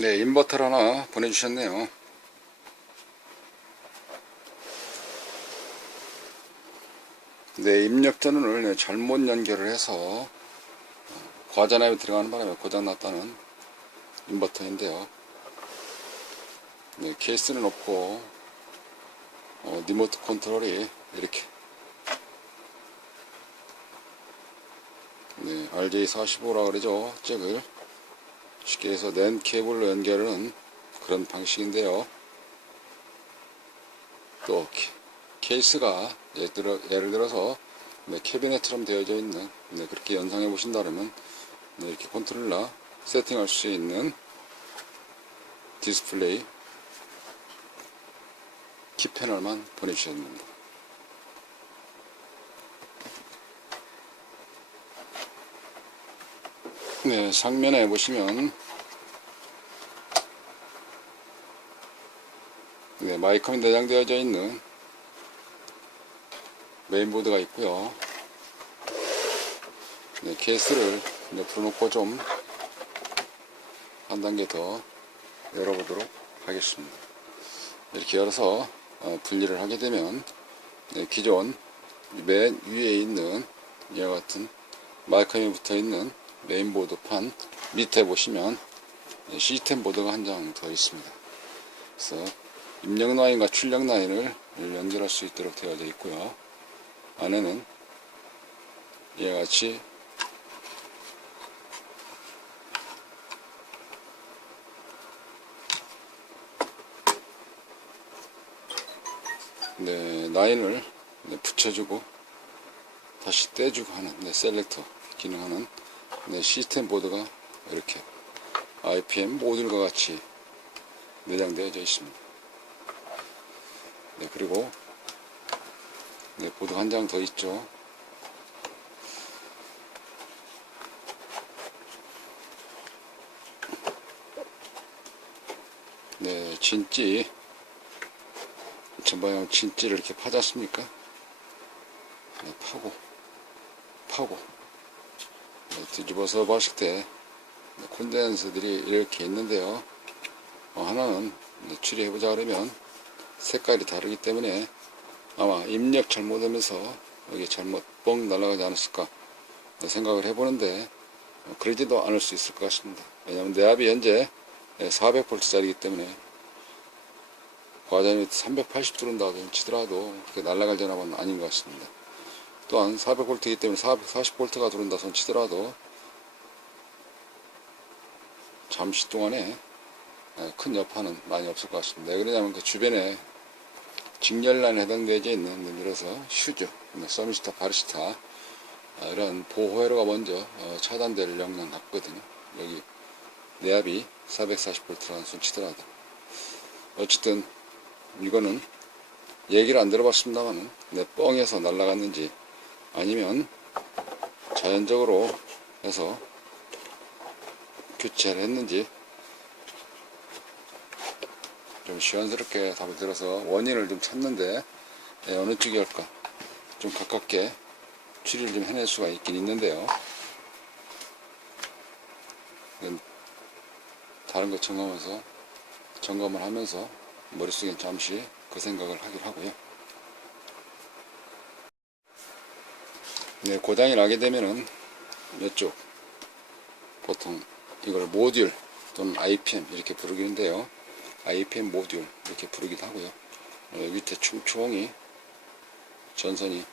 네, 인버터를 하나 보내주셨네요. 네, 입력 전원을 잘못 연결을 해서 과전압이 들어가는 바람에 고장났다는 인버터인데요. 네, 케이스는 없고 리모트 컨트롤이 이렇게 네, RJ45라 그러죠. 잭을 쉽게 해서 랜 케이블로 연결하는 그런 방식인데요. 또 케이스가 예를 들어서 네, 캐비넷처럼 되어져 있는 네, 그렇게 연상해 보신다면 네, 이렇게 컨트롤러 세팅할 수 있는 디스플레이 키 패널만 보내주셨습니다. 네, 상면에 보시면 네, 마이컴이 내장되어져 있는 메인보드가 있고요. 네, 케이스를 옆으로 놓고 좀 한 단계 더 열어보도록 하겠습니다. 이렇게 열어서 분리를 하게 되면 네, 기존 맨 위에 있는 이와 같은 마이컴이 붙어 있는 메인보드 판 밑에 보시면 시스템 보드가 한 장 더 있습니다. 그래서 입력 라인과 출력 라인을 연결할 수 있도록 되어져 있고요. 안에는 이와 같이 네, 라인을 붙여주고 다시 떼주고 하는 셀렉터 기능하는 시스템 보드가 이렇게 IPM 모듈과 같이 내장되어져 있습니다. 네, 그리고 보드 한 장 더 있죠. 네, 진지 전방향 진지를 이렇게 파지 않습니까? 네, 파고 네, 뒤집어서 봤을 때 콘덴서들이 이렇게 있는데요. 하나는 추리해보자 그러면 색깔이 다르기 때문에 아마 입력 잘못하면서 여기 잘못 뻥 날아가지 않았을까 생각을 해보는데 그러지도 않을 수 있을 것 같습니다. 왜냐하면 내압이 현재 400V 짜리이기 때문에 과전이 380 들어온다고 치더라도 그렇게 날아갈 전압은 아닌 것 같습니다. 또한 400V이기 때문에 440V가 들어온다 손 치더라도 잠시 동안에 큰 여파는 많이 없을 것 같습니다. 왜 그러냐면 그 주변에 직렬란에 해당되어 있는 예를 들어서 슈즈, 서미스타, 바리스타 이런 보호회로가 먼저 차단될 역량 같거든요. 여기 내압이 440V라는 손 치더라도 어쨌든 이거는 얘기를 안 들어봤습니다만 뻥에서 날아갔는지 아니면 자연적으로 해서 교체를 했는지 좀 시원스럽게 답을 들어서 원인을 좀 찾는데 어느 쪽이 할까 좀 가깝게 추리를 좀 해낼 수가 있긴 있는데요. 다른 거 점검을 하면서 머릿속에 잠시 그 생각을 하긴 하고요. 네, 고장이 나게 되면은 이쪽 보통 이걸 모듈 또는 IPM 이렇게 부르기는데요. IPM 모듈 이렇게 부르기도 하고요. 밑에 총이 전선이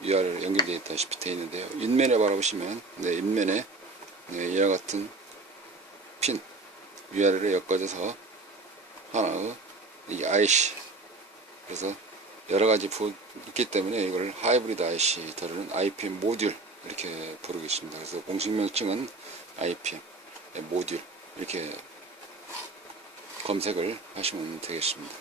위아래로 연결되어 있다시피 되어 있는데요. 윗면에 바라보시면 윗면에 이와 같은 핀 위아래로 엮어져서 하나의 이 IC 그래서 여러가지 있기 때문에 이걸 하이브리드 IC 다루는 IPM 모듈 이렇게 부르겠습니다. 그래서 공식 명칭은 IPM 모듈 이렇게 검색을 하시면 되겠습니다.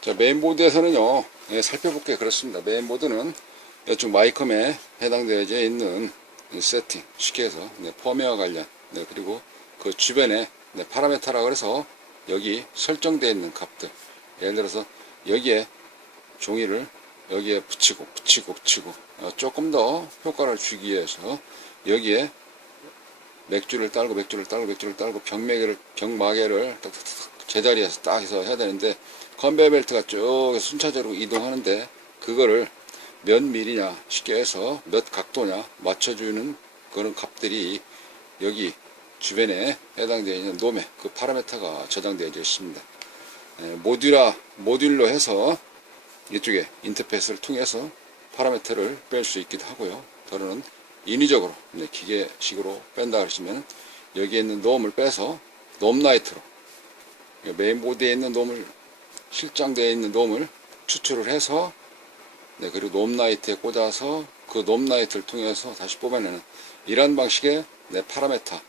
자, 메인보드에서는요 살펴볼게요. 그렇습니다. 메인보드는 이쪽 마이컴에 해당되어져 있는 세팅 쉽게 해서 펌웨어 관련 그리고 그 주변에 파라메타라 그래서 여기 설정되어 있는 값들 예를 들어서 여기에 종이를 여기에 붙이고 조금 더 효과를 주기 위해서 여기에 맥주를 딸고 병마개를 딱딱딱 제자리에서 딱 해서 해야 되는데, 컨베이어 벨트가 쭉 순차적으로 이동하는데 그거를 몇 밀리냐, 쉽게 해서 몇 각도냐 맞춰주는 그런 값들이 여기 주변에 해당되어 있는 놈에 그 파라미터가 저장되어 있습니다. 모듈로 해서 이쪽에 인터페이스를 통해서 파라미터를 뺄 수 있기도 하고요. 또는 인위적으로 기계식으로 뺀다 그러시면 여기에 있는 놈을 빼서 놈 라이트로, 메인보드에 있는 놈을, 실장되어 있는 놈을 추출을 해서 그리고 놈 라이트에 꽂아서 그 놈 라이트를 통해서 다시 뽑아내는 이런 방식의 파라미터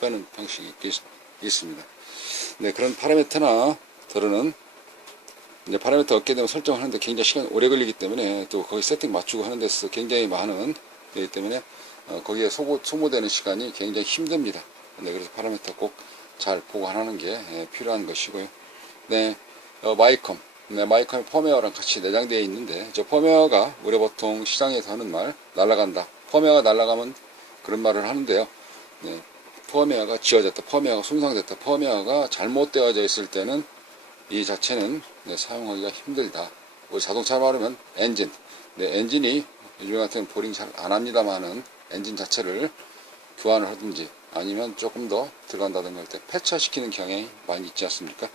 빼는 방식이 있습니다. 그런 파라미터나 다루는 파라미터 얻게 되면 설정을 하는데 굉장히 시간이 오래 걸리기 때문에, 또 거기 세팅 맞추고 하는 데서 굉장히 많은 되기 때문에 거기에 소모되는 시간이 굉장히 힘듭니다. 그래서 파라미터 꼭 잘 보관하는 게 필요한 것이고요. 마이컴. 마이컴이 펌웨어랑 같이 내장되어 있는데, 저 펌웨어가 우리가 보통 시장에서 하는 말, 날아간다. 펌웨어가 날아가면 그런 말을 하는데요. 펌웨어가 지워졌다, 펌웨어가 손상됐다, 펌웨어가 잘못되어져 있을 때는 이 자체는 사용하기가 힘들다. 우리 자동차 말하면 엔진. 엔진이 요즘 같은 보링 잘 안 합니다만은 엔진 자체를 교환을 하든지 아니면 조금 더 들어간다든가 할 때 폐차시키는 경향이 많이 있지 않습니까?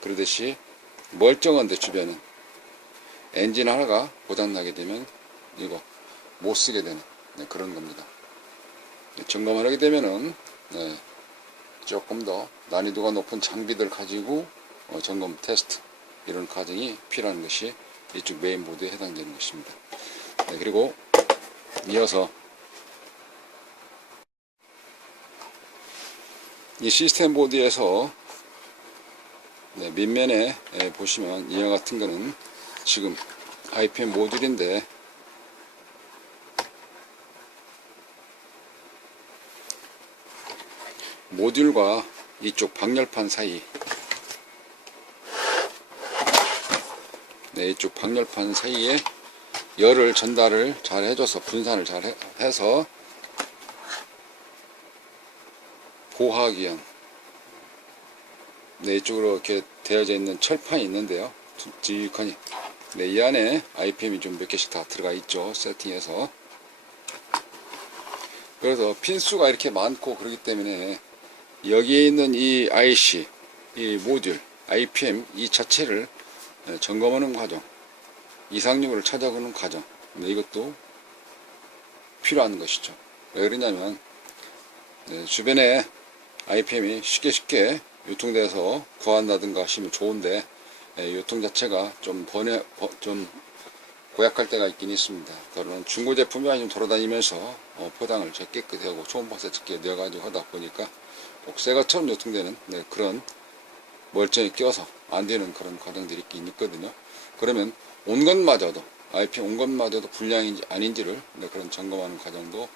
그러듯이 멀쩡한데 주변은 엔진 하나가 고장나게 되면 이거 못 쓰게 되는 그런 겁니다. 점검을 하게 되면은 조금 더 난이도가 높은 장비들 가지고 점검 테스트 이런 과정이 필요한 것이 이쪽 메인보드에 해당되는 것입니다. 그리고 이어서 이 시스템 보드에서 밑면에 보시면 이와 같은 거는 지금 IPM 모듈인데, 모듈과 이쪽 방열판 사이, 이쪽 방열판 사이에 열을 전달을 잘 해줘서 분산을 잘 해서 보하기형, 이쪽으로 이렇게 되어져 있는 철판이 있는데요. 직직하니 이 안에 IPM이 좀 몇 개씩 다 들어가 있죠. 세팅해서. 그래서 핀수가 이렇게 많고 그렇기 때문에 여기에 있는 이 IC, 이 모듈, IPM 이 자체를 점검하는 과정, 이상률을 찾아보는 과정, 이것도 필요한 것이죠. 왜 그러냐면 주변에 IPM이 쉽게 유통돼서 구한다든가 하시면 좋은데, 유통 자체가 좀 고약할 때가 있긴 있습니다. 그러면 중고 제품이 많이 좀 돌아다니면서 포장을 깨끗이 하고 초음파세 찍게 넣어가지고 하다 보니까 꼭 새 것처럼 유통되는 그런 멀쩡히 껴서 안 되는 그런 과정들이 있긴 있거든요. 그러면 온 것마저도 IPM 온 것마저도 불량인지 아닌지를 그런 점검하는 과정도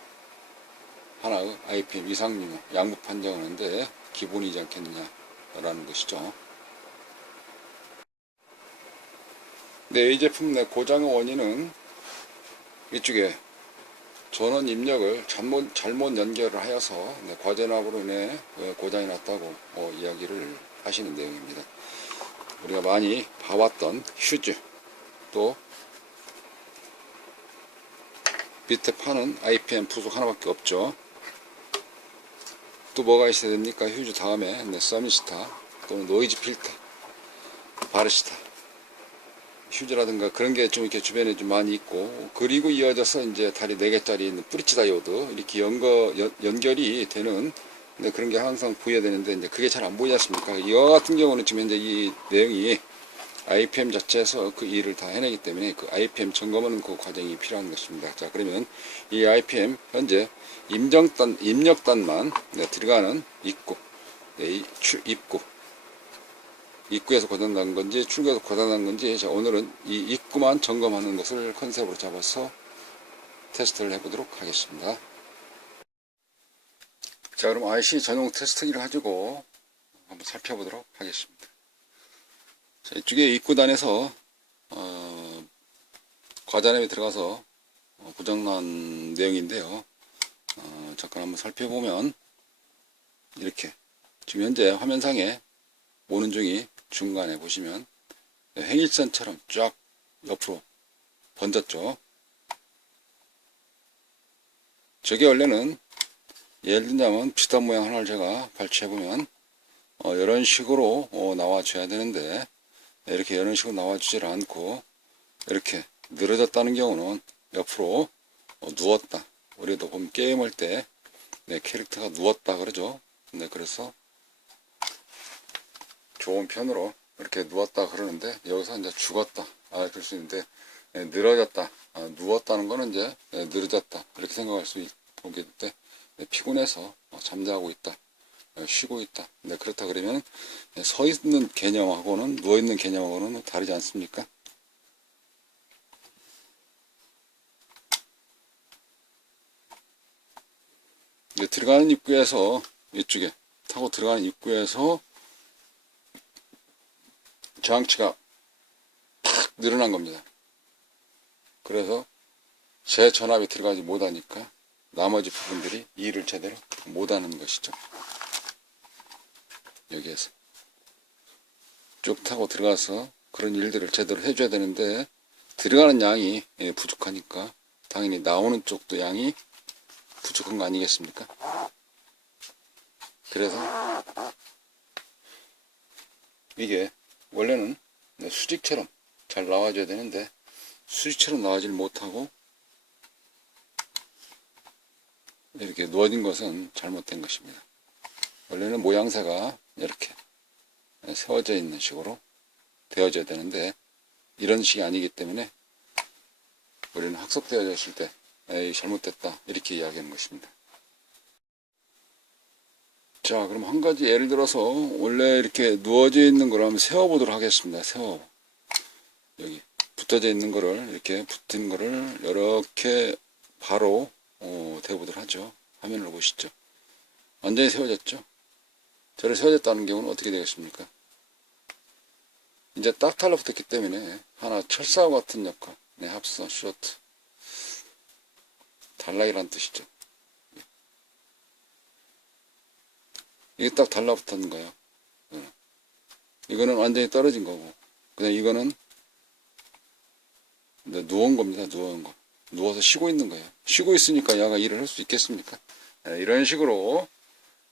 하나의 IPM 이상률 양부 판정하는데 기본이지 않겠느냐라는 것이죠. 이 제품 고장의 원인은 이쪽에 전원 입력을 잘못 연결을 하여서 과전압으로 인해 고장이 났다고 이야기를 하시는 내용입니다. 우리가 많이 봐왔던 휴즈, 또 밑에 파는 IPM 부속 하나밖에 없죠. 또 뭐가 있어야 됩니까? 휴즈 다음에 서미스타 또는 노이즈 필터, 바르시타, 휴즈라든가 그런 게 좀 이렇게 주변에 좀 많이 있고, 그리고 이어져서 이제 다리 4개짜리 있는 브릿지 다이오드 이렇게 연결이 되는 그런 게 항상 보여야 되는데, 이제 그게 잘 안 보이지 않습니까? 이와 같은 경우는 지금 현재 이 내용이 IPM 자체에서 그 일을 다 해내기 때문에 그 IPM 점검하는 그 과정이 필요한 것입니다. 자, 그러면 이 IPM 현재 입력단만 들어가는 입구, 입구에서 고장난 건지 출구에서 고장난 건지, 자, 오늘은 이 입구만 점검하는 것을 컨셉으로 잡아서 테스트를 해보도록 하겠습니다. 자, 그럼 IC 전용 테스트기를 가지고 한번 살펴보도록 하겠습니다. 자, 이쪽에 입구단에서 과전압이 들어가서 고장난 내용인데요. 잠깐 한번 살펴보면 이렇게 지금 현재 화면상에 오른쪽이 중간에 보시면 횡일선처럼 쫙 옆으로 번졌죠. 저게 원래는 예를 들자면 비슷한 모양 하나를 제가 발췌해보면 이런 식으로 나와줘야 되는데 이렇게 이런 식으로 나와주질 않고 이렇게 늘어졌다는 경우는 옆으로 누웠다. 우리도 보면 게임할 때 캐릭터가 누웠다 그러죠. 그래서 좋은 편으로 이렇게 누웠다 그러는데 여기서 이제 죽었다 그럴 수 있는데 늘어졌다 누웠다는 거는 이제 늘어졌다 이렇게 생각할 수 있게 때 피곤해서 잠자고 있다 쉬고 있다. 그렇다 그러면 서 있는 개념하고는 누워 있는 개념하고는 다르지 않습니까? 들어가는 입구에서 이쪽에 타고 들어가는 입구에서 저항치가 팍 늘어난 겁니다. 그래서 제 전압이 들어가지 못하니까 나머지 부분들이 일을 제대로 못하는 것이죠. 여기에서 쭉 타고 들어가서 그런 일들을 제대로 해줘야 되는데 들어가는 양이 부족하니까 당연히 나오는 쪽도 양이 부족한 거 아니겠습니까? 그래서 이게 원래는 수직처럼 잘 나와줘야 되는데 수직처럼 나와질 못하고 이렇게 누워진 것은 잘못된 것입니다. 원래는 모양새가 이렇게 세워져 있는 식으로 되어져야 되는데 이런 식이 아니기 때문에 우리는 학습되어져 있을 때 에이 잘못됐다 이렇게 이야기하는 것입니다. 자, 그럼 한 가지 예를 들어서 원래 이렇게 누워져 있는 걸 한번 세워보도록 하겠습니다. 여기 붙어져 있는 거를 이렇게 붙은 거를 이렇게 바로 대보도록 하죠. 화면을 보시죠. 완전히 세워졌죠. 저를 세워졌다는 경우는 어떻게 되겠습니까? 이제 딱 달라붙었기 때문에 하나 철사와 같은 역할, 합선, 쇼트, 단락이라는 뜻이죠. 이게 딱 달라붙은 거예요. 이거는 완전히 떨어진 거고, 그냥 이거는 누운 겁니다. 누운 거. 누워서 쉬고 있는 거예요. 쉬고 있으니까 얘가 일을 할 수 있겠습니까? 이런 식으로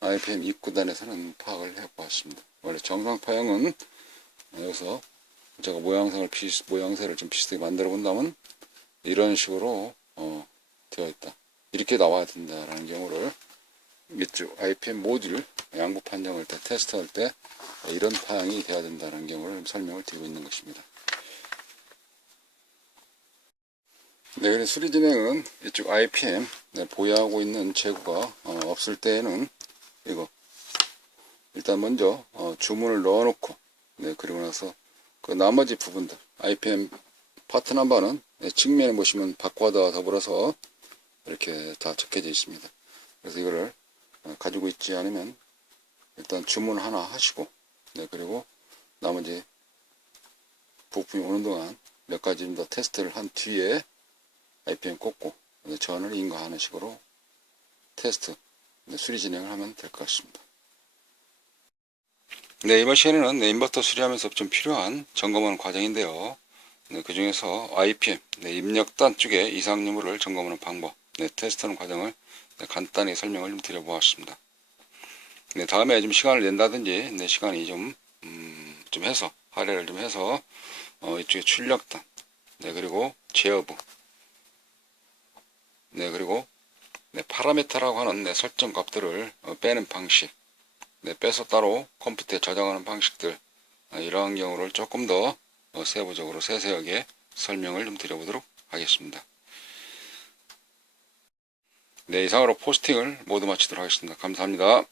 IPM 입구단에서는 파악을 해보았습니다. 원래 정상 파형은 여기서 제가 모양새를 좀 비슷하게 만들어 본다면 이런 식으로 되어 있다. 이렇게 나와야 된다라는 경우를 이쪽 IPM 모듈 양부 판정을 때 테스트할 때 이런 파형이 되어야 된다는 경우를 설명을 드리고 있는 것입니다. 네, 그래서 수리 진행은 이쪽 IPM 보유하고 있는 재구가 없을 때에는 이거 일단 먼저 주문을 넣어놓고 그리고 나서 그 나머지 부분들 IPM 파트 넘버는 측면에 보시면 바꿔와 더불어서 이렇게 다 적혀져 있습니다. 그래서 이거를 가지고 있지 않으면 일단 주문 하나 하시고 그리고 나머지 부품이 오는 동안 몇 가지 좀 더 테스트를 한 뒤에 IPM 꽂고 전을 인가하는 식으로 테스트 수리 진행을 하면 될 것 같습니다. 네, 이번 시간에는 인버터 수리하면서 좀 필요한 점검하는 과정인데요. 그 중에서 IPM 입력단 쪽에 이상 유무를 점검하는 방법 테스트하는 과정을 간단히 설명을 좀 드려보았습니다. 다음에 좀 시간을 낸다든지 시간이 좀 해서 할애를 좀 해서 이쪽에 출력단 그리고 제어부 그리고 파라미터라고 하는 설정 값들을 빼는 방식 빼서 따로 컴퓨터에 저장하는 방식들 이러한 경우를 조금 더 세부적으로 세세하게 설명을 좀 드려보도록 하겠습니다. 이상으로 포스팅을 모두 마치도록 하겠습니다. 감사합니다.